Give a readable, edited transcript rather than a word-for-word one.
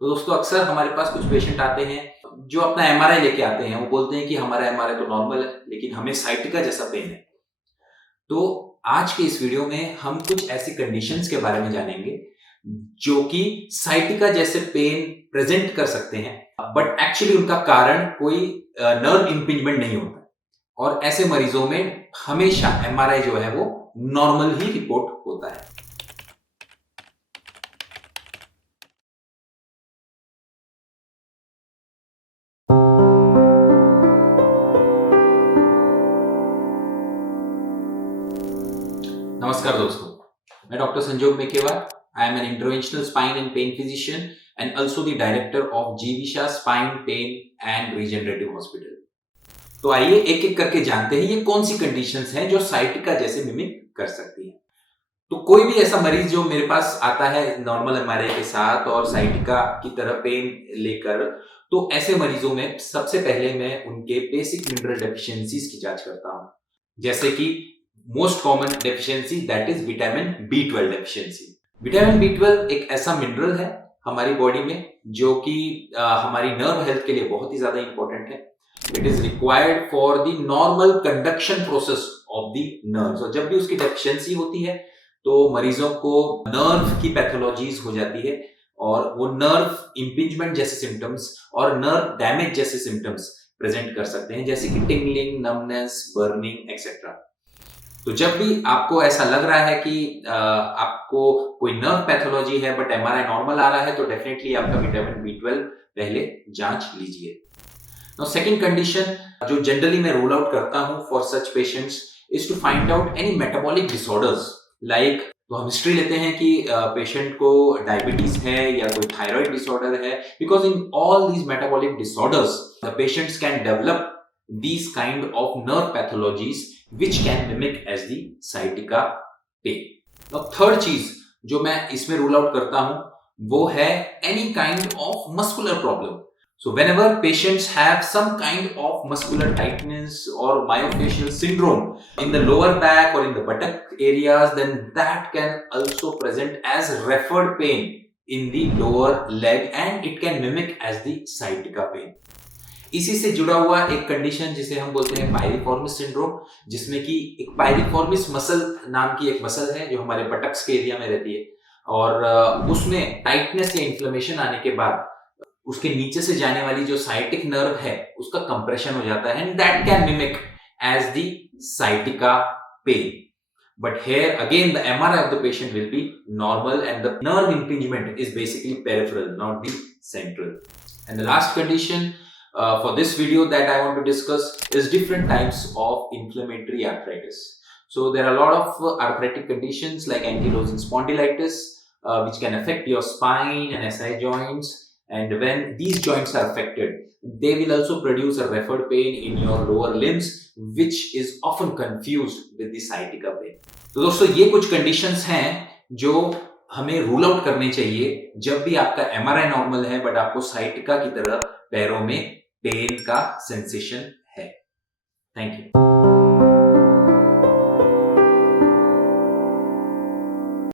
तो दोस्तों अक्सर हमारे पास कुछ पेशेंट आते हैं जो अपना एमआरआई लेके आते हैं। वो बोलते हैं कि हमारा एमआरआई तो नॉर्मल है, लेकिन हमें साइटिका जैसा पेन है। तो आज के इस वीडियो में हम कुछ ऐसी कंडीशंस के बारे में जानेंगे जो कि साइटिका जैसे पेन प्रेजेंट कर सकते हैं, बट एक्चुअली उनका कारण कोई नर्व इंपिंजमेंट नहीं होता। और ऐसे मरीजों में हमेशा एमआरआई जो है वो नॉर्मल ही रिपोर्ट होता है। नमस्कार दोस्तों, मैं doctor Sanjog Mekewar. I am an interventional spine and pain physician and also the director of Jeevisha spine pain and regenerative hospital. तो आइए एक एक करके जानते हैं ये कौन सी कंडीशंस हैं जो साइटिका जैसे मिमिक कर सकती हैं। तो कोई भी ऐसा मरीज जो मेरे पास आता है नॉर्मल एमआरआई के साथ और साइटिका की तरह पेन लेकर, तो ऐसे मरीजों में सबसे पहले मैं उनके बेसिक मिनरल डेफिशिएंसीज की जांच करता हूं। जैसे कि most common deficiency that is vitamin B12 deficiency. Vitamin B12 एक ऐसा मिनरल है हमारी बॉडी में जो कि हमारी नर्व हेल्थ के लिए बहुत ही ज्यादा इंपॉर्टेंट है। It is required for the normal conduction process of the nerves. और जब भी उसकी डेफिशिएंसी होती है तो मरीजों को नर्व की पैथोलॉजीज हो जाती है और वो नर्व इंपिंजमेंट जैसे सिम्टम्स और नर्व डैमेज जैसे सिम्टम्स प्रेजेंट कर सकते हैं, जैसे कि टिंगलिंग, नमनेस, बर्निंग एक्सेट्रा। तो जब भी आपको ऐसा लग रहा है कि आपको कोई नर्व पैथोलॉजी है बट एमआरआई नॉर्मल आ रहा है, तो डेफिनेटली आपका विटामिन B12 पहले जांच लीजिए। नाउ सेकंड कंडीशन जो जनरली मैं रूल आउट करता हूं for such patients is to find out any metabolic disorders. Like तो हम हिस्ट्री लेते हैं कि पेशेंट को डायबिटीज है या कोई थायराइड डिसऑर्डर है, because in all these metabolic disorders the patients can develop these kind of nerve pathologies which can mimic as the sciatica pain. Now third चीज जो मैं इसमें रूल आउट करता हूं वो है any kind of muscular problem. So whenever patients have some kind of muscular tightness or myofascial syndrome in the lower back or in the buttock areas, then that can also present as referred pain in the lower leg and it can mimic as the sciatica pain. इसी से जुड़ा हुआ एक condition जिसे हम बोलते हैं piriformis syndrome, जिसमें कि एक पायरिफॉर्मिस मसल नाम की एक मसल है जो हमारे बटक्स के एरिया में रहती है और उसमें टाइटनेस या इन्फ्लेमेशन आने के बाद उसके नीचे से जाने वाली जो साइटिक नर्व है उसका कंप्रेशन हो जाता है and that can mimic as the sciatica pain. But here again the MRI of the patient will be normal and the nerve impingement is basically peripheral, not the central. And the last condition for this video that I want to discuss is different types of inflammatory arthritis. So there are a lot of arthritic conditions like ankylosing spondylitis, which can affect your spine and SI joints. And when these joints are affected, they will also produce a referred pain in your lower limbs, which is often confused with the sciatica pain. तो दोस्तों ये कुछ conditions हैं जो हमें rule out करने चाहिए जब भी आपका एमआरआई नॉर्मल है बट आपको साइटिका की तरह पैरों में पेन का सेंसेशन है. Thank you.